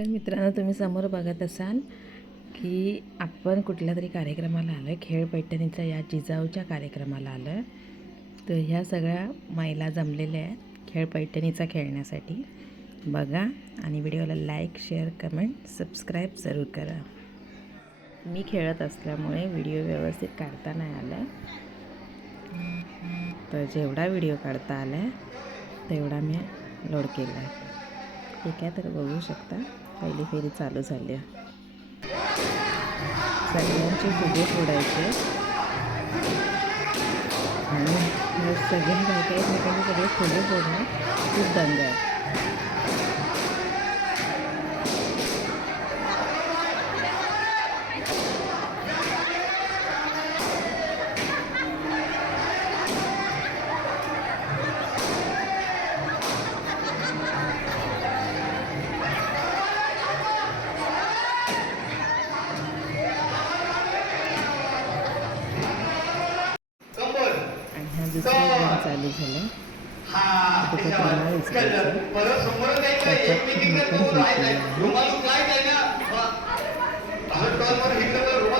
नमस्कार मित्रांनो तुम्ही समोर बघत असाल की आपण कुठल्या तरी कार्यक्रमाला आलो आहे खेळ पैठणीचा या जिजाऊच्या कार्यक्रमाला आलो आहे तर ह्या सगळ्या महिला जमलेल्या आहेत खेळ पैठणीचा खेळण्यासाठी. बघा आणि व्हिडिओला लाईक शेअर कमेंट सबस्क्राईब जरूर करा. मी खेळत असल्यामुळे व्हिडिओ व्यवस्थित काढता नाही आला तर जेवढा व्हिडिओ काढता आला आहे तेवढा मी लोड केला आहे ठीक आहे तर बघू शकता. पहिली फेरी चालू झाली सगळ्यांचे फुगे फोडायचे. आणि हे सगळे बायका एकमेकांचे सगळे फुगे फोडणं खूप दंग आहे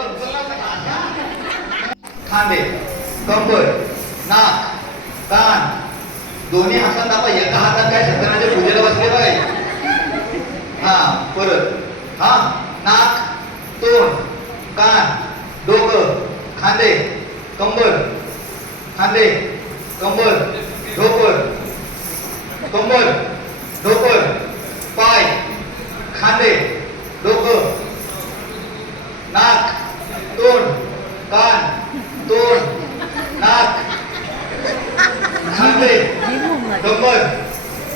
उचलला तर खांदे कंबर नाक कान. दोन्ही हातात दाबा एका हातात काय? सत्यनारायणच्या पूजेला बसले पाहिजे हा परत. हा नाक तोंड कान डोकं. खांदे कंबर. खांदे. कंबर ढोपर कंबर ढोपर पाय खांदे डोकं. नाक तोंड कान तोंड नाक. खांदे कंबर.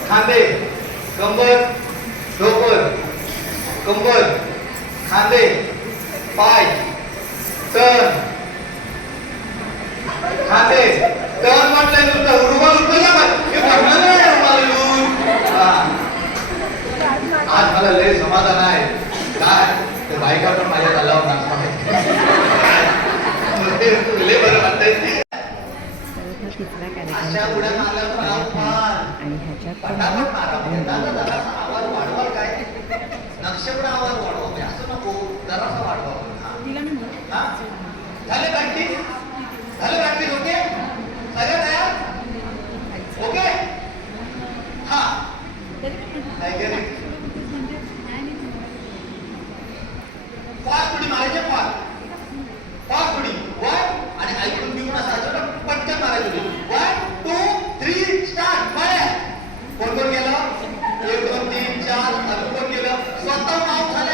खांदे कंबर ढोपर कंबर खांदे पाय. तण खांदे. म्हटलं रुमाल आज मला लय समाधान आहे. काय? ते बायका पण माझ्या तलावर नाचतात. लय बरं वाटतंय. अशा उड्या आणि ह्याच्यात पण आवाज काय? नक्षत्र आवाज वाढवा असं नको. जरासा वाढवा झाले प्रॅक्टिस झालं प्रॅक्टिस ಇವತ್ತ ನಾವು ಕಲೆ